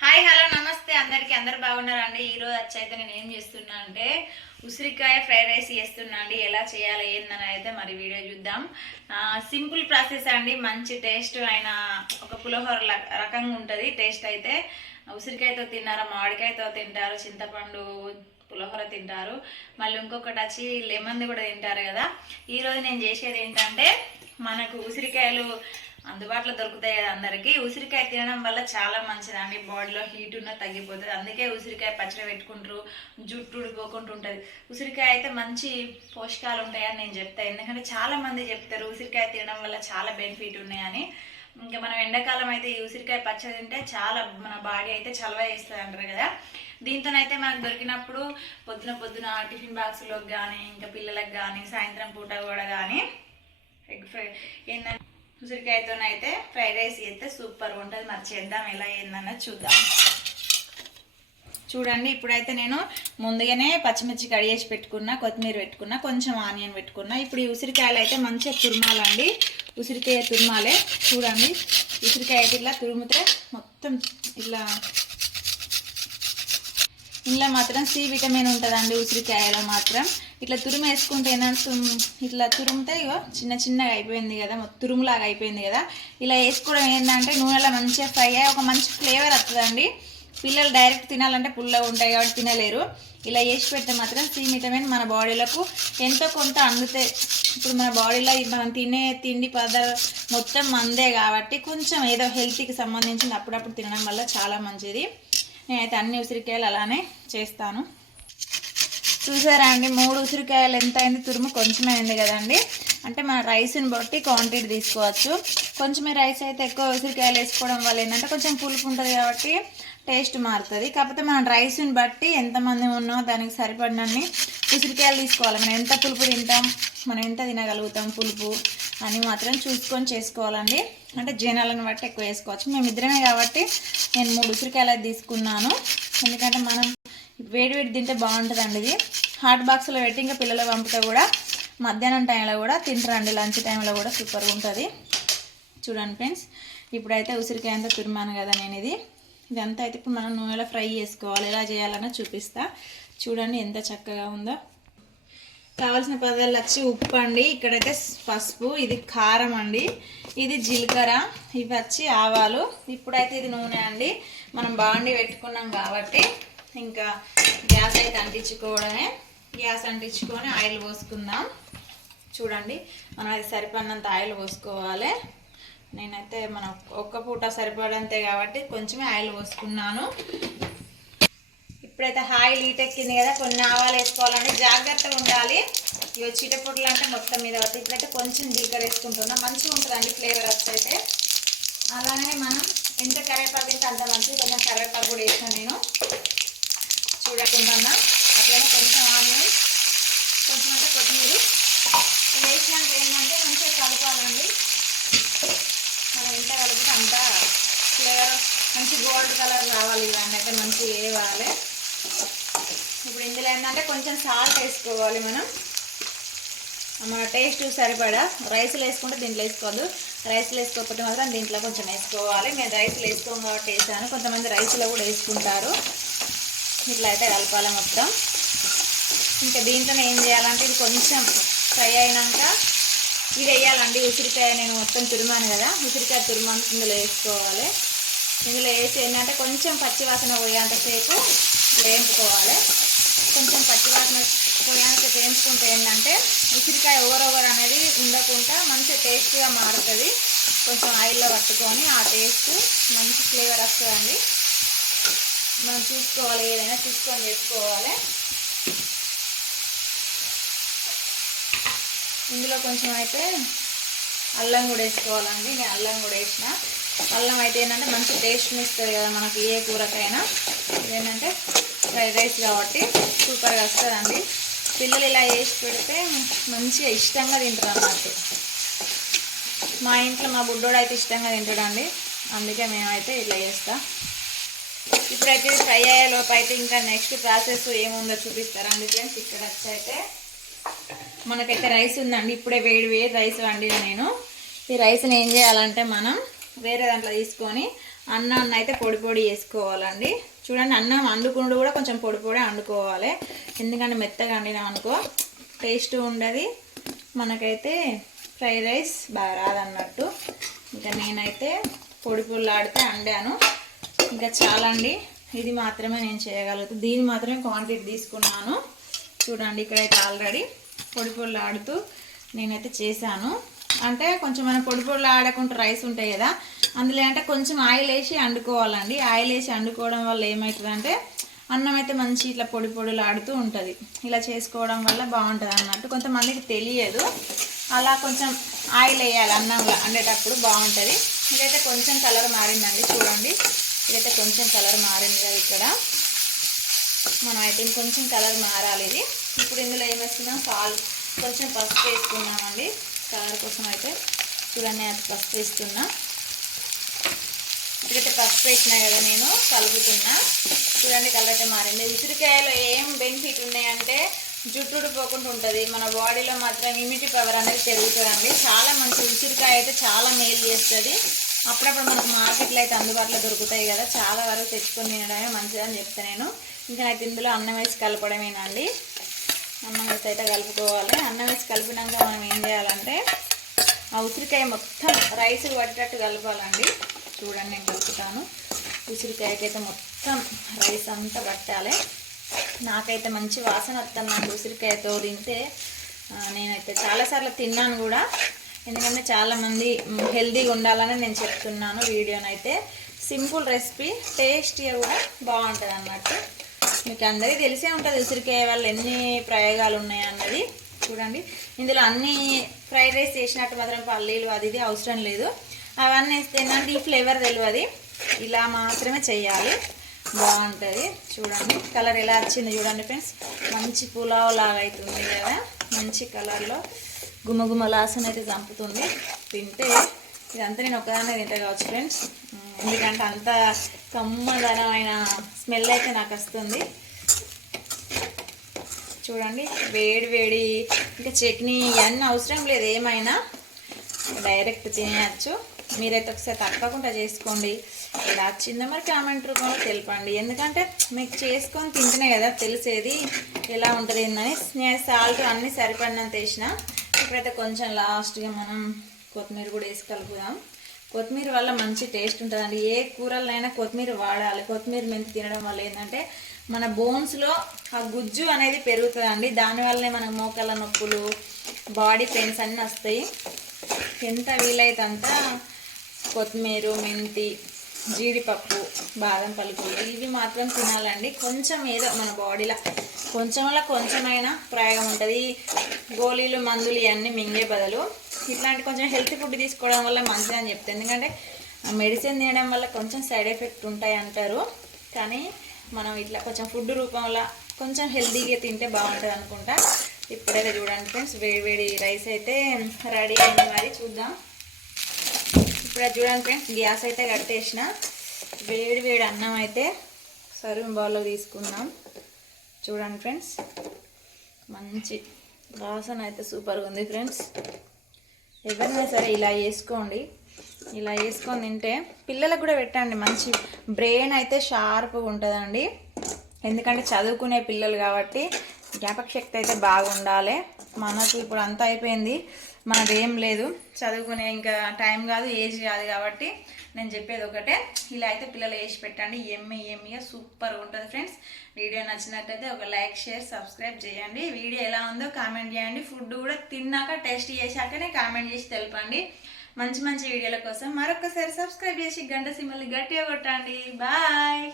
Hi hello నమస్తే. అందరికి అందరు బాగున్నారండి. ఈ రోజు వచ్చి అయితే నేను ఏం చేస్తున్నా అంటే ఉసిరికాయ ఫ్రైడ్ రైస్ చేస్తున్నా అండి. ఎలా చేయాలి ఏందని అయితే మరి వీడియో చూద్దాం. సింపుల్ ప్రాసెస్ అండి. మంచి టేస్ట్ అయిన ఒక పులిహోర రకంగా ఉంటుంది. టేస్ట్ అయితే ఉసిరికాయతో తిన్నారా మామిడికాయతో తింటారు చింతపండు పులిహోర తింటారు. మళ్ళీ ఇంకొకటి వచ్చి లెమన్ది కూడా తింటారు కదా. ఈరోజు నేను చేసేది ఏంటంటే మనకు ఉసిరికాయలు అందుబాటులో దొరుకుతాయి కదా అందరికి. ఉసిరికాయ తినడం వల్ల చాలా మంచిదండి. బాడీలో హీట్ ఉన్న తగ్గిపోతుంది. అందుకే ఉసిరికాయ పచ్చడి పెట్టుకుంటారు జుట్టు ఉడిపోకుండా ఉంటుంది. ఉసిరికాయ అయితే మంచి పోషకాలు ఉంటాయని నేను చెప్తాను ఎందుకంటే చాలా మంది చెప్తారు ఉసిరికాయ తినడం వల్ల చాలా బెనిఫిట్ ఉన్నాయని. ఇంకా మనం ఎండాకాలం అయితే ఈ ఉసిరికాయ పచ్చడి తింటే చాలా మన బాడీ అయితే చలవ చేస్తుంది అంటారు కదా. దీంతోనైతే మనకు దొరికినప్పుడు పొద్దున పొద్దున టిఫిన్ బాక్స్లోకి కానీ ఇంకా పిల్లలకు కానీ సాయంత్రం పూట కూడా కానీ ఎగ్ ఫ్రై ఏంటంటే ఉసిరికాయతోనైతే ఫ్రైడ్ రైస్ చేస్తే సూపర్ ఉంటుంది. మరి చేద్దాం ఎలా ఏందన్న చూద్దాం. చూడండి ఇప్పుడైతే నేను ముందుగానే పచ్చిమిర్చి కడిగేసి పెట్టుకున్నా కొత్తిమీర పెట్టుకున్నా కొంచెం ఆనియన్ పెట్టుకున్నా. ఇప్పుడు ఈ ఉసిరికాయలు అయితే మంచిగా తురుమాలండి. ఉసిరికాయ తురుమాలే. చూడండి ఉసిరికాయ అయితే ఇట్లా తురుముతే మొత్తం ఇట్లా ఇందులో మాత్రం సి విటమిన్ ఉంటుందండి ఉసిరికాయలో మాత్రం. ఇట్లా తురుము వేసుకుంటే ఏంటంటే ఇట్లా తురుముతే ఇగో చిన్న చిన్నగా అయిపోయింది కదా తురుములాగా అయిపోయింది కదా. ఇలా వేసుకోవడం ఏంటంటే నూనెలో మంచిగా ఫ్రై అయ్యి ఒక మంచి ఫ్లేవర్ వస్తుందండి పిల్లలు డైరెక్ట్ తినాలంటే పుల్లగా ఉంటాయి కాబట్టి తినలేరు. ఇలా వేసి పెడితే మాత్రం సి విటమిన్ మన బాడీలకు ఎంతో కొంత అందుతే. ఇప్పుడు మన బాడీలో మనం తినే తిండి పదార్థాలు మొత్తం మందే కాబట్టి కొంచెం ఏదో హెల్త్కి సంబంధించిన అప్పుడప్పుడు తినడం వల్ల చాలా మంచిది. నేనైతే అన్ని ఉసిరికాయలు అలానే చేస్తాను. చూసారా అండి మూడు ఉసిరికాయలు ఎంత అయింది తురుము కొంచెమే అయింది కదండి. అంటే మన రైస్ని బట్టి క్వాంటిటీ తీసుకోవచ్చు. కొంచెమే రైస్ అయితే ఎక్కువ ఉసిరికాయలు వేసుకోవడం వల్ల ఏంటంటే కొంచెం పులుపు ఉంటుంది కాబట్టి టేస్ట్ మారుతుంది. కాకపోతే మనం రైస్ని బట్టి ఎంతమంది ఉన్నో దానికి సరిపడినన్ని ఉసిరికాయలు తీసుకోవాలి. మనం ఎంత పులుపు తింటాం మనం ఎంత తినగలుగుతాం పులుపు? అని మాత్రం చూసుకొని చేసుకోవాలండి. అంటే జనాలను బట్టి ఎక్కువ వేసుకోవచ్చు. మేము ఇద్దరమే కాబట్టి నేను మూడు ఉసిరికాయలు తీసుకున్నాను. ఎందుకంటే మనం వేడి వేడి తింటే బాగుంటుందండి ఇది. హాట్ బాక్స్లో పెట్టి ఇంకా పిల్లలు పంపితే కూడా మధ్యాహ్నం టైంలో కూడా తింటారండి. లంచ్ టైంలో కూడా సూపర్గా ఉంటుంది. చూడండి ఫ్రెండ్స్ ఇప్పుడైతే ఉసిరికాయ అంతా తురిమాను కదా నేను ఇది. ఇదంతా అయితే ఇప్పుడు మనం నూనెలో ఫ్రై చేసుకోవాలి. ఎలా చేయాలన్నా చూపిస్తా. చూడండి ఎంత చక్కగా ఉందో. కావాల్సిన పదార్థాలు వచ్చి ఉప్పు అండి. ఇక్కడైతే పసుపు ఇది కారం అండి. ఇది జీలకర్ర ఇవి వచ్చి ఆవాలు. ఇప్పుడైతే ఇది నూనె అండి. మనం బాండి పెట్టుకున్నాం కాబట్టి ఇంకా గ్యాస్ అయితే అంటించుకోవడమే. గ్యాస్ అంటించుకొని ఆయిల్ పోసుకుందాం. చూడండి మనం అది సరిపడినంత ఆయిల్ పోసుకోవాలి. నేనైతే మనం ఒక్క పూట సరిపడంతే కాబట్టి కొంచెమే ఆయిల్ పోసుకున్నాను. ఇప్పుడైతే ఆయిల్ ఎక్కింది కదా కొన్ని ఆవాలు వేసుకోవాలని జాగ్రత్తగా ఉండాలి. ఇవి చీటపొట్లు అంటే మొత్తం మీద పడుతుంది. ఇప్పుడైతే కొంచెం జీలకర్ర వేసుకుంటున్నాం. మంచిగా ఉంటుందండి ఫ్లేవర్ అయితే. అలానే మనం ఎంత కరివేపాకు తింటే అంత మంచిది. కొంచెం కరివేపాకు కూడా వేసాను నేను. చూడకుండా అట్లనే కొంచెం ఆనియన్ కొంచెం అంటే కొత్తిమీర. వేసినాక ఏంటంటే మంచిగా కలపాలండి. మనం ఎంత కలిపితే అంత ఫ్లేవర్ మంచి గోల్డ్ కలర్ రావాలి ఇవన్నీ. అయితే మంచిగా వేయాలి ఇప్పుడు ఇందులో ఏంటంటే కొంచెం సాల్ట్ వేసుకోవాలి మనం. మన టేస్ట్ సరిపడా రైస్లు వేసుకుంటే దీంట్లో వేసుకోవద్దు. రైస్లు వేసుకోకపోతే మాత్రం దీంట్లో కొంచెం వేసుకోవాలి. మేము రైస్లు వేసుకోం కాబట్టి వేసాను. కొంతమంది రైస్లో కూడా వేసుకుంటారు. ఇట్లా అయితే కలపాలి మొత్తం. ఇంకా దీంట్లోనే ఏం చేయాలంటే ఇది కొంచెం ఫ్రై అయినాక ఇది వేయాలండి. ఉసిరికాయ నేను మొత్తం తురిమాను కదా. ఉసిరికాయ తురిమాను ఇందులో వేసుకోవాలి. ఇందులో వేసి ఏంటంటే కొంచెం పచ్చివాసన పోయేంతసేపు వేయించుకోవాలి. కొంచెం పచ్చివాసన పోయానికి వేయించుకుంటే ఏంటంటే ఉసిరికాయ ఓవర్ ఓవర్ అనేది ఉండకుండా మంచి టేస్ట్గా మారుతుంది. కొంచెం ఆయిల్లో పట్టుకొని ఆ టేస్ట్ మంచి ఫ్లేవర్ వస్తుందండి. మనం చూసుకోవాలి ఏదైనా చూసుకొని వేసుకోవాలి. ఇందులో కొంచెం అయితే అల్లం కూడా వేసుకోవాలండి. నేను అల్లం కూడా వేసిన. అల్లం అయితే ఏంటంటే మంచి టేస్ట్ని ఇస్తుంది కదా మనకి ఏ కూరకైనా. ఇదేంటంటే ఫ్రైడ్ రైస్ కాబట్టి సూపర్గా వస్తుందండి. పిల్లలు ఇలా వేసి పెడితే మంచిగా ఇష్టంగా తింటారు అన్నట్టు మా ఇంట్లో మా బుడ్డోడు అయితే ఇష్టంగా తింటాడండి. అందుకే మేమైతే ఇట్లా చేస్తాం. ఇప్పుడైతే ఫ్రై అయ్యే లోపు అయితే ఇంకా నెక్స్ట్ ప్రాసెస్ ఏముందో చూపిస్తారండి ఫ్రెండ్స్. ఇక్కడ వచ్చి అయితే మనకైతే రైస్ ఉందండి. ఇప్పుడే వేడి వేడి రైస్ వండిన నేను. ఈ రైస్ని ఏం చేయాలంటే మనం వేరే దాంట్లో తీసుకొని అన్నం అయితే పొడి పొడి వేసుకోవాలండి చూడండి అన్నం వండుకుంటూ కూడా కొంచెం పొడి పొడి వండుకోవాలి. ఎందుకంటే మెత్తగా వండినాం అనుకో టేస్ట్ ఉండదు. మనకైతే ఫ్రైడ్ రైస్ బాగా రాదన్నట్టు. ఇంకా నేనైతే పొడి పొడిలాడితే వండాను. ఇంకా చాలా అండి ఇది మాత్రమే నేను చేయగలుగుతాను దీన్ని మాత్రమే క్వాంటిటీ తీసుకున్నాను. చూడండి ఇక్కడైతే ఆల్రెడీ పొడి పొడిలు ఆడుతూ నేనైతే చేశాను. అంటే కొంచెం మనం పొడి పొడిలో ఆడకుండా రైస్ ఉంటాయి కదా. అందులో అంటే కొంచెం ఆయిల్ వేసి వండుకోవాలండి ఆయిల్ వేసి వండుకోవడం వల్ల ఏమవుతుందంటే అన్నం అయితే మంచి ఇట్లా పొడి పొడిలు ఆడుతూ ఉంటుంది. ఇలా చేసుకోవడం వల్ల బాగుంటుంది అన్నట్టు కొంతమందికి తెలియదు. అలా కొంచెం ఆయిల్ వేయాలి అన్నంలో వండేటప్పుడు బాగుంటుంది. ఇదైతే కొంచెం కలర్ మారిందండి. చూడండి. ఇదైతే కొంచెం కలర్ మారింది కదా ఇక్కడ. మనం అయితే ఇంకొంచెం కలర్ మారాలి ఇది. ఇప్పుడు ఇందులో ఏం సాల్ట్. కొంచెం పసుపు వేసుకున్నామండి. కలర్ కోసం అయితే చూడండి అది పసుపు వేస్తున్నా. ఎందుకంటే పసుపు వేసినా కదా నేను కలుపుతున్నా. చూడండి కలర్ అయితే మారింది. ఉసిరికాయలో ఏం బెనిఫిట్ ఉన్నాయంటే జుట్టుడు పోకుండా ఉంటుంది. మన బాడీలో మాత్రం ఇమ్యూనిటీ పవర్ అనేది పెరుగుతుందండి. చాలా మంచి ఉసిరికాయ అయితే చాలా మేలు చేస్తుంది. అప్పుడప్పుడు మనకు మార్కెట్లో అయితే అందుబాటులో దొరుకుతాయి కదా. చాలా వరకు తెచ్చుకొని తినడమే మంచిదని చెప్తా నేను. ఇంకా అయితే ఇందులో అన్నం వేసి కలపడమేనండి. అన్నం వేసి అయితే కలుపుకోవాలి. అన్నం వేసి కలిపినాక మనం ఏం చేయాలంటే ఆ ఉసిరికాయ మొత్తం రైస్ పట్టేటట్టు కలపాలండి. చూడండి నేను కలుపుతాను. ఉసిరికాయకైతే మొత్తం రైస్ అంతా పట్టాలి. నాకైతే మంచి వాసన వస్తుందండి ఉసిరికాయతో తింటే. నేనైతే చాలాసార్లు తిన్నాను కూడా. ఎందుకంటే చాలామంది హెల్తీగా ఉండాలని నేను చెప్తున్నాను వీడియోనైతే. సింపుల్ రెసిపీ టేస్టీగా కూడా బాగుంటుంది అన్నట్టు మీకు అందరికీ తెలిసే ఉంటుంది ఉసిరికాయ వల్ల ఎన్ని ప్రయోగాలు ఉన్నాయన్నది చూడండి. ఇందులో అన్ని ఫ్రైడ్ రైస్ చేసినట్టు మాత్రం పల్లీలు అది ఇది అవసరం లేదు. అవన్నీ వేస్తే ఏంటంటే ఈ ఫ్లేవర్ తెలియదు. ఇలా మాత్రమే చేయాలి. బాగుంటుంది. చూడండి. కలర్ ఎలా వచ్చింది చూడండి ఫ్రెండ్స్. మంచి పులావ్ లాగా అవుతుంది కదా. మంచి కలర్లో గుమగుమ లాసన అయితే చంపుతుంది. తింటే ఇదంతా నేను ఒకదాన్నే తింటా కావచ్చు ఫ్రెండ్స్. ఎందుకంటే అంత కమ్మదనమైన స్మెల్ అయితే నాకు వస్తుంది. చూడండి వేడి వేడి ఇంకా చట్నీ ఇవన్నీ అవసరం లేదు ఏమైనా డైరెక్ట్ తినేయచ్చు. మీరైతే ఒకసారి తప్పకుండా చేసుకోండి. ఇలా వచ్చిందో మరి కామెంట్ రూపంలో తెలపండి. ఎందుకంటే మీకు చేసుకొని తింటున్నాయి కదా తెలిసేది ఎలా ఉంటుంది ఏందని. నేను సాల్ట్ అన్నీ సరిపడినంత వేసిన ఇప్పుడైతే కొంచెం లాస్ట్గా మనం కొత్తిమీర కూడా వేసి కలుపుదాం. కొత్తిమీర వల్ల మంచి టేస్ట్ ఉంటుందండి. ఏ కూరలైనా కొత్తిమీర వాడాలి. కొత్తిమీర మెంతి తినడం వల్ల ఏంటంటే మన బోన్స్లో ఆ గుజ్జు అనేది పెరుగుతుందండి. దానివల్లనే మన మోకాళ్ళ నొప్పులు బాడీ పెయిన్స్ అన్నీ వస్తాయి. ఎంత వీలైతే అంత కొత్తిమీర మెంతి జీడిపప్పు బాదం పలుకులు ఇవి మాత్రం తినాలండి. కొంచెం ఏదో మన బాడీలో కొంచెంలో కొంచెమైనా ప్రయోగం ఉంటుంది. గోళీలు మందులు ఇవన్నీ మింగే బదులు ఇట్లాంటి కొంచెం హెల్తీ ఫుడ్ తీసుకోవడం వల్ల మంచిది అని చెప్తాను ఎందుకంటే మెడిసిన్ తినడం వల్ల కొంచెం సైడ్ ఎఫెక్ట్ ఉంటాయి అంటారు. కానీ మనం ఇట్లా కొంచెం ఫుడ్ రూపంలో కొంచెం హెల్తీగా తింటే బాగుంటుంది అనుకుంటా. ఇప్పుడైతే చూడండి ఫ్రెండ్స్ వేడి రైస్ అయితే రెడీ అయింది మరి చూద్దాం. ఇప్పుడు చూడండి ఫ్రెండ్స్ గ్యాస్ అయితే కట్టేసిన. వేడి వేడి అన్నం అయితే సర్వింగ్ బౌల్లో తీసుకుందాం. చూడండి ఫ్రెండ్స్ మంచి వాసన అయితే సూపర్గా ఉంది ఫ్రెండ్స్ ఎవరైనా సరే ఇలా వేసుకోండి ఇలా వేసుకొని తింటే పిల్లలకు కూడా పెట్టండి మంచి బ్రెయిన్ అయితే షార్ప్గా ఉంటుందండి. ఎందుకంటే చదువుకునే పిల్లలు కాబట్టి జ్ఞాపక శక్తి అయితే బాగుండాలి. మనకు ఇప్పుడు అంతా అయిపోయింది. మనది ఏం లేదు. చదువుకునే ఇంకా టైం కాదు ఏజ్ కాదు కాబట్టి నేను చెప్పేది ఒకటే. ఇలా అయితే పిల్లలు వేసి పెట్టండి. ఎమ్మి ఎమ్మిగా సూపర్గా ఉంటుంది ఫ్రెండ్స్. వీడియో నచ్చినట్టయితే ఒక లైక్ షేర్ సబ్స్క్రైబ్ చేయండి. వీడియో ఎలా ఉందో కామెంట్ చేయండి. ఫుడ్ కూడా తిన్నాక టేస్ట్ చేశాకనే కామెంట్ చేసి తెలపండి. మంచి మంచి వీడియోల కోసం మరొకసారి సబ్స్క్రైబ్ చేసి గంట సిమ్మల్ని గట్టిగా కొట్టండి. బాయ్!